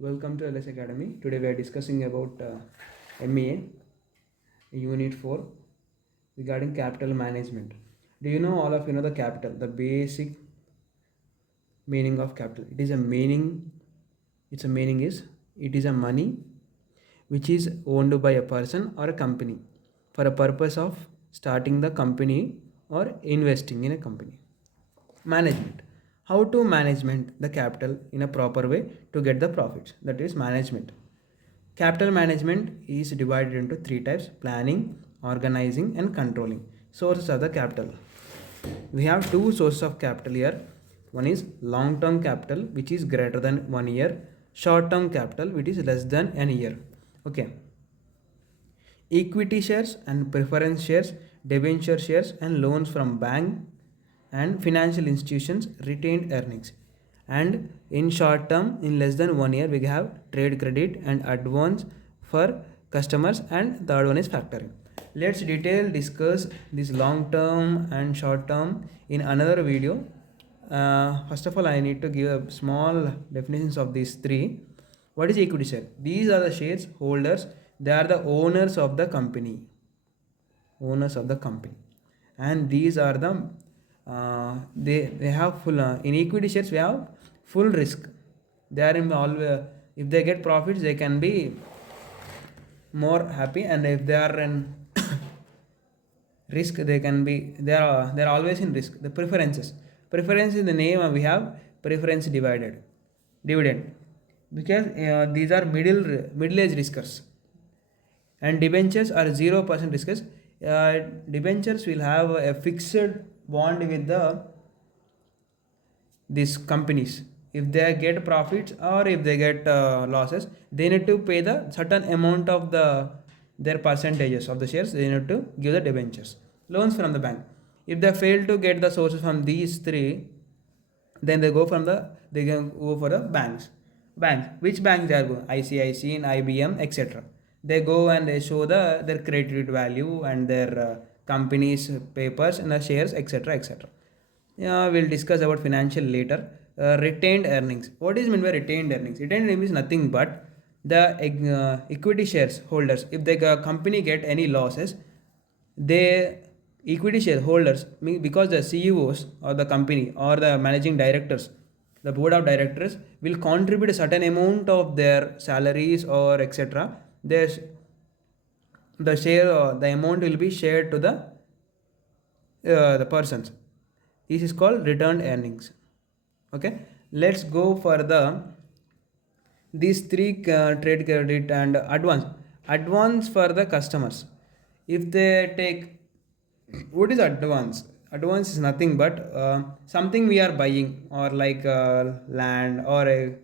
Welcome to LS Academy. Today we are discussing about MEA Unit 4 regarding capital management. Do you know all of you know the capital, the basic meaning of capital? It is a meaning. Its a meaning is it is a money which is owned by a person or a company for a purpose of starting the company or investing in a company. Management. How to management the capital in a proper way to get the profits. That is management. Capital management is divided into three types: planning, organizing, and controlling. Sources of the capital. We have two sources of capital here. One is long term capital, which is greater than 1 year, short term capital, which is less than an year. Okay. Equity shares and preference shares, debenture shares, and loans from bank and financial institutions, retained earnings. And in short term, in less than 1 year, we have trade credit and advance for customers, and third one is factoring. Let's detail discuss this long term and short term in another video. First of all, I need to give a small definitions of these three. What is equity share? These are the shares holders. They are the owners of the company. Owners of the company, and these are the they have full in equity shares. We have full risk. They are in all. If they get profits, they can be more happy, and if they are in risk, they can be they are always in risk. The preference is the name. We have preference dividend, because these are middle age riskers, and debentures are 0% riskers. Debentures will have a fixed bond with these companies. If they get profits or if they get losses, they need to pay the certain amount of their percentages of the shares. They need to give the debentures. Loans from the bank. If they fail to get the sources from these three, then they can go for the banks. Which banks they are going? ICICI and IBM, etc. They go and they show their credit value and their company's papers and the shares, etc., etc. We'll discuss about financial later. Retained earnings. What is meant by retained earnings? Retained earnings is nothing but the equity shares holders. If the company get any losses, they equity shareholders, because the CEOs or the company or the managing directors, the board of directors will contribute a certain amount of their salaries or etc. There's the share the amount will be shared to the persons. This is called returned earnings. Okay, let's go for these three trade credit and advance for the customers. If they take, what is advance? Advance is nothing but something we are buying, or like land or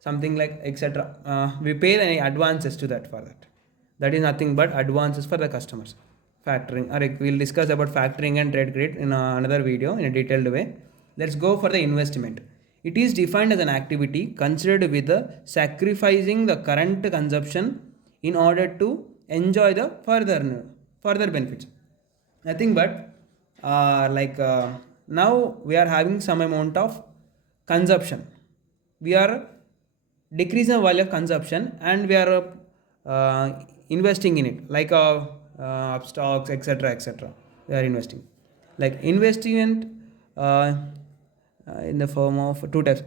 something like etc. We pay any advances to that for that. That is nothing but advances for the customers. Factoring, or we'll discuss about factoring and trade credit in another video in a detailed way. Let's go for the investment. It is defined as an activity considered with the sacrificing the current consumption in order to enjoy the further benefits. Nothing but now we are having some amount of consumption. We are decreasing the value of consumption, and we are investing in it, like stocks, etc., etc. We are investing, like investment in the form of two types.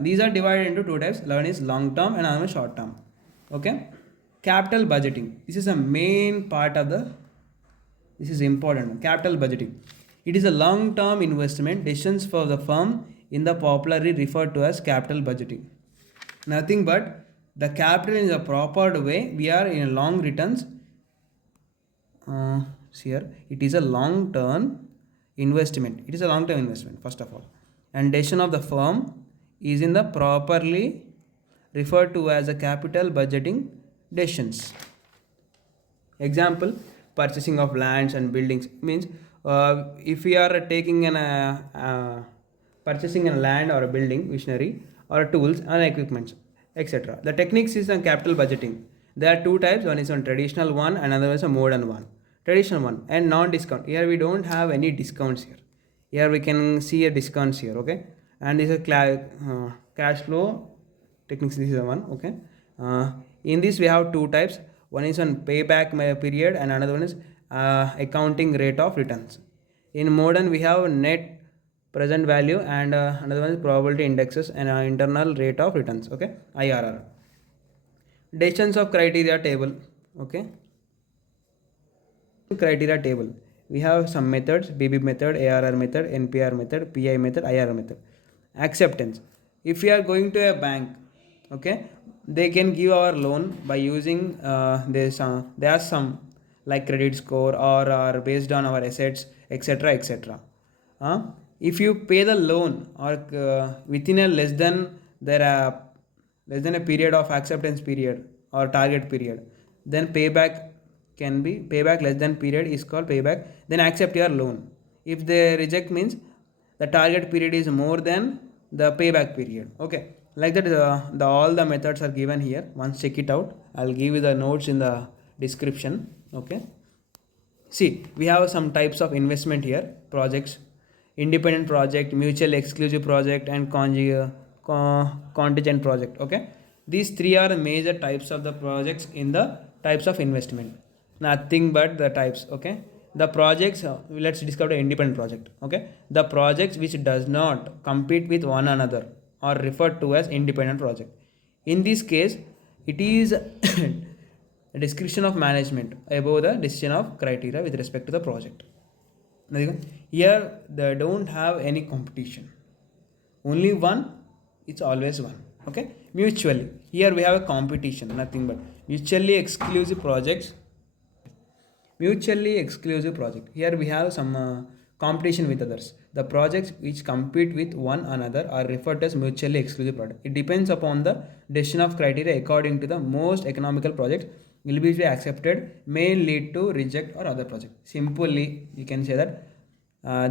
These are divided into two types. One is long term and another is short term. Okay. Capital budgeting. This is a main part of this is important. Capital budgeting. It is a long term investment decisions for the firm, in the popularly referred to as capital budgeting. Nothing but the capital in a proper way. We are in a long returns. Here it is a long term investment. It is a long term investment, first of all, and decision of the firm is in the properly referred to as a capital budgeting decisions. Example: purchasing of lands and buildings means if we are taking purchasing a land or a building machinery or tools and equipments, etc. The techniques is on capital budgeting. There are two types. One is on traditional one, another is a modern one. Traditional one and non-discount. Here we don't have any discounts here. Here we can see a discounts here. Okay, and this is a cash flow techniques. This is the one. Okay. In this we have two types. One is on payback period and another one is accounting rate of returns. In modern we have net present value and another one is probability indexes and internal rate of returns. Okay, IRR. Decisions of criteria table. Okay, criteria table. We have some methods: BB method, ARR method, NPR method, PI method, IRR method. Acceptance. If we are going to a bank, okay, they can give our loan by using there are some like credit score or based on our assets, etc., etc. If you pay the loan or within a there are less than a period of acceptance period or target period, then payback less than period is called payback, then accept your loan. If they reject means the target period is more than the payback period. Okay, like that the all the methods are given here. Once check it out, I'll give you the notes in the description. Okay, see, we have some types of investment here: projects, independent project, mutual exclusive project, and contingent project. Okay, these three are the major types of the projects in the types of investment. Nothing but the types. Okay, the projects. Let's discover the independent project. Okay, the projects which does not compete with one another are referred to as independent project. In this case, it is a description of management above the decision of criteria with respect to the project. Here they don't have any competition. Only one, it's always one. Okay. Mutually. Here we have a competition, nothing but mutually exclusive projects. Mutually exclusive project. Here we have some competition with others. The projects which compete with one another are referred as mutually exclusive project. It depends upon the decision of criteria according to the most economical project will be accepted, may lead to reject or other project. Simply, you can say that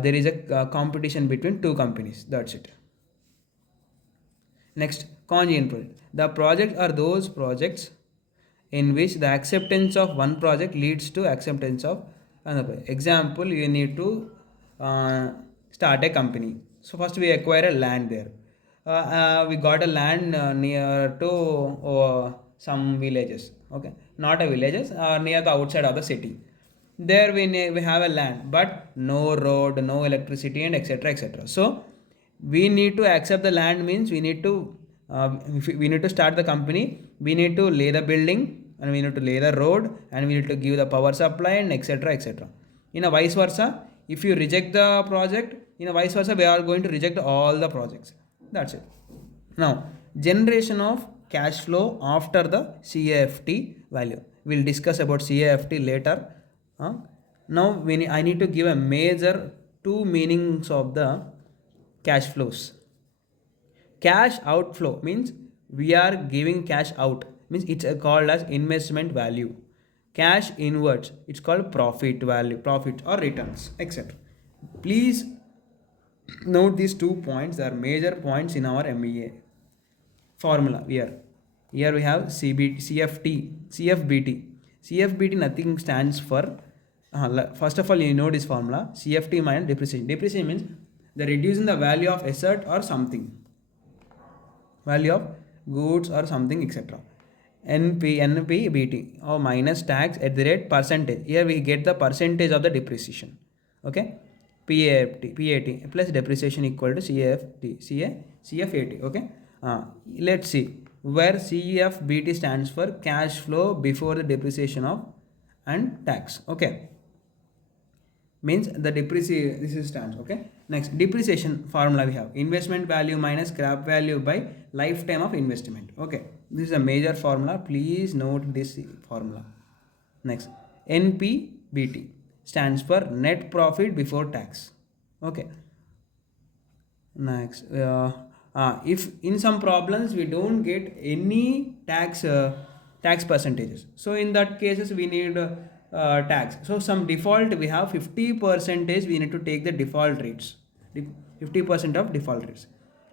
there is a competition between two companies. That's it. Next, conjugate project. The projects are those projects in which the acceptance of one project leads to acceptance of another project. Example, you need to start a company. So first we acquire a land there. We got a land near to some villages. Okay, not a villages, near the outside of the city. There we have a land, but no road, no electricity, and etc., etc. So we need to accept the land means we need to start the company. We need to lay the building and we need to lay the road and we need to give the power supply and etc., etc. In a vice versa, if you reject the project, in a vice versa we are going to reject all the projects. That's it. Now, generation of cash flow after the CAFT value. We'll discuss about CAFT later. Now I need to give a major two meanings of the cash flows. Cash outflow means we are giving cash out, means it's called as investment value. Cash inwards, it's called profit value, profit or returns, etc. Please note these 2 points. They are major points in our MEA formula. Here we have CFBT. CFBT nothing stands for. First of all, you know this formula: CFT minus depreciation. Depreciation means the reducing the value of asset or something, value of goods or something, etc. NPBT or minus tax at the rate percentage. Here we get the percentage of the depreciation. Okay, PAT plus depreciation equal to CFAT. Okay, let's see where CFBT stands for cash flow before the depreciation of and tax. Okay, means the depreciation, this is stands. Okay, next, depreciation formula we have investment value minus scrap value by lifetime of investment. Okay, this is a major formula. Please note this formula. Next, NPBT stands for net profit before tax. Okay, next, if in some problems we don't get any tax percentages, so in that cases we need tax. So some default we have 50%, we need to take the default rates, 50% of default rates.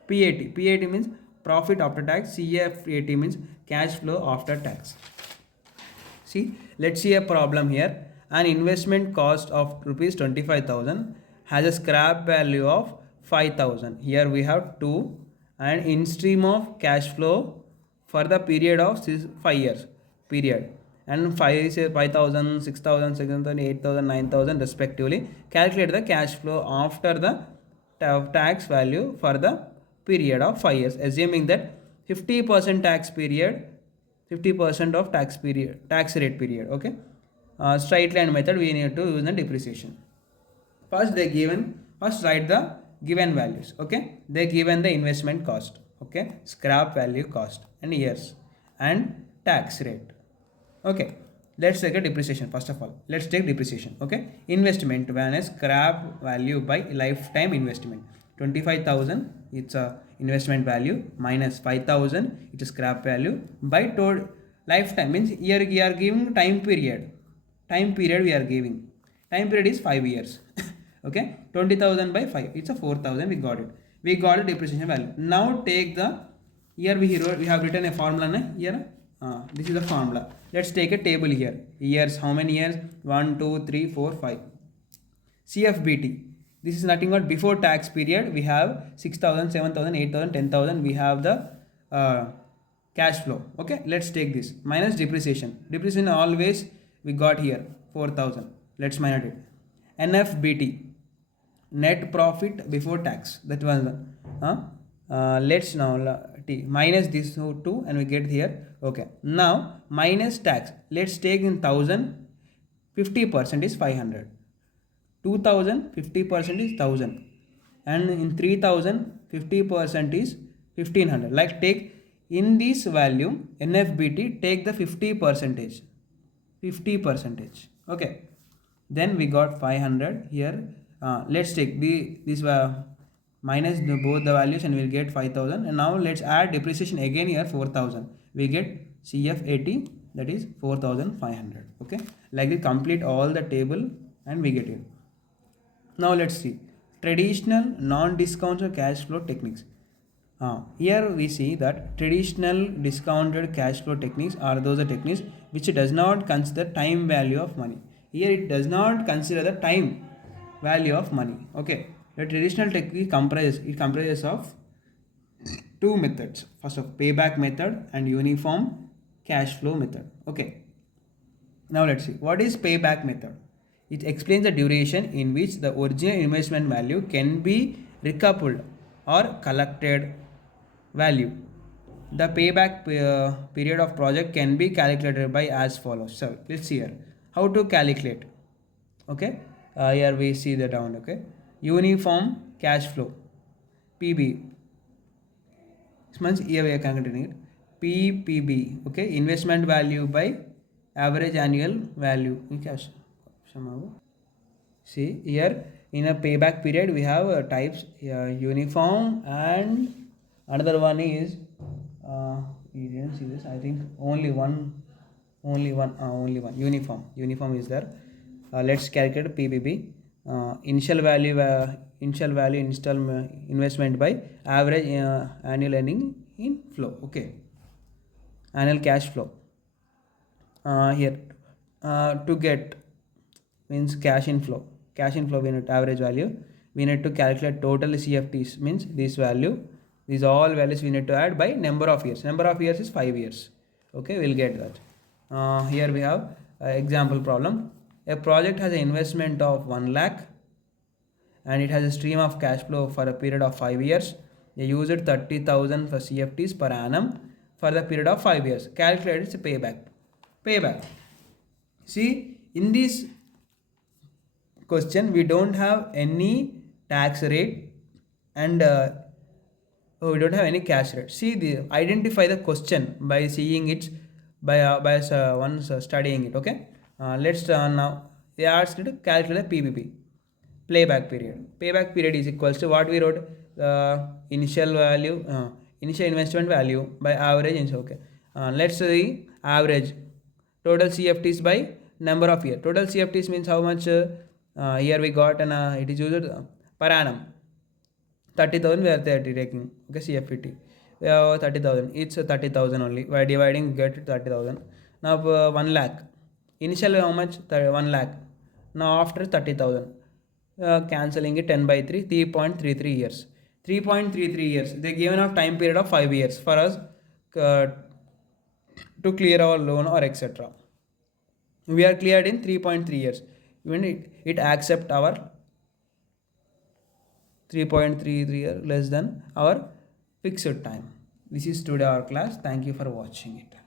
PAT means profit after tax. CFAT means cash flow after tax. See, let's see a problem here. An investment cost of rupees 25,000 has a scrap value of 5,000. Here we have 2, and in stream of cash flow for the period of 5 years period, and 5 is 5,000, 6,000, 6,000, 8,000, 9,000 respectively. Calculate the cash flow after the tax value for the period of 5 years, assuming that 50% tax period, 50% of tax rate period. Okay. Straight line method, we need to use the depreciation. First write the given values. Okay, they given the investment cost, okay, scrap value cost and years and tax rate. Okay, let's take a depreciation. First of all, let's take depreciation. Okay, investment when a scrap value by lifetime investment, 25,000 it's a investment value minus 5,000 it's a scrap value by total lifetime, means here we are giving time period we are giving. Time period is 5 years. Okay, 20,000 by 5 it's a 4,000. We got a depreciation value. Now take the, here we have written a formula here. This is the formula. Let's take a table here. Years, how many years? 1 2 3 4 5. CFBT, this is nothing but before tax period. We have 6,000, 7,000, 8,000, 10,000. We have the cash flow. Okay, let's take this minus depreciation. Depreciation always we got here 4,000. Let's minus it. NFBT, net profit before tax. That was let's now minus this 2 and we get here. Okay, now minus tax. Let's take in 1,000. 50% is 500. 2,000 50% is 1,000, and in 3,000 50% is 1,500. Like take in this value NFBT, take the 50%. Okay, then we got 500 here. Let's take this minus both the values and we'll get 5,000. And now let's add depreciation again here 4,000. We get CF80, that is 4,500. Okay, like we complete all the table and we get it. Now let's see traditional non-discounted cash flow techniques. Here we see that traditional discounted cash flow techniques are those techniques which does not consider time value of money. Here it does not consider the time value of money. Okay, the traditional technique comprises of two methods. First of payback method and uniform cash flow method. Okay, now let's see what is payback method. It explains the duration in which the original investment value can be recoupled or collected value. The payback period of project can be calculated by as follows. So let's see here how to calculate. Okay, here we see the down. Okay, uniform cash flow, PB. This means here we are calculating it. PPB. Okay, investment value by average annual value in cash. See here in a payback period we have types uniform, and another one is you didn't see this, I think only one uniform is there. Let's calculate PBB. Initial value investment by average annual earning in flow. Okay, annual cash flow. Here to get means cash inflow we need average value. We need to calculate total CFTs, means this value, these all values we need to add by number of years. Number of years is 5 years. Okay, we'll get that. Here we have example problem. A project has an investment of 1 lakh and it has a stream of cash flow for a period of 5 years. They used 30,000 for CFTs per annum for the period of 5 years. Calculate its payback. See, in this question we don't have any tax rate and we don't have any cash rate. See, identify the question by seeing it by once studying it. Okay, let's now they asked to calculate PBP, payback period is equals to what we wrote, initial investment value by average. Okay, let's see average total CFTs by number of year. Total CFTs means how much. Here we got an it is used per annum 30,000 we are taking. Okay, CFT we have 30,000, it's 30,000 only by dividing get 30,000. Now 1 lakh initial how much, 1 lakh. Now after 30,000 cancelling it 10 by 3, 3.33 years. They given a time period of 5 years for us to clear our loan or etc. We are cleared in 3.3 years. Even it accept our 3.33 year less than our fixed time. This is today our class. Thank you for watching it.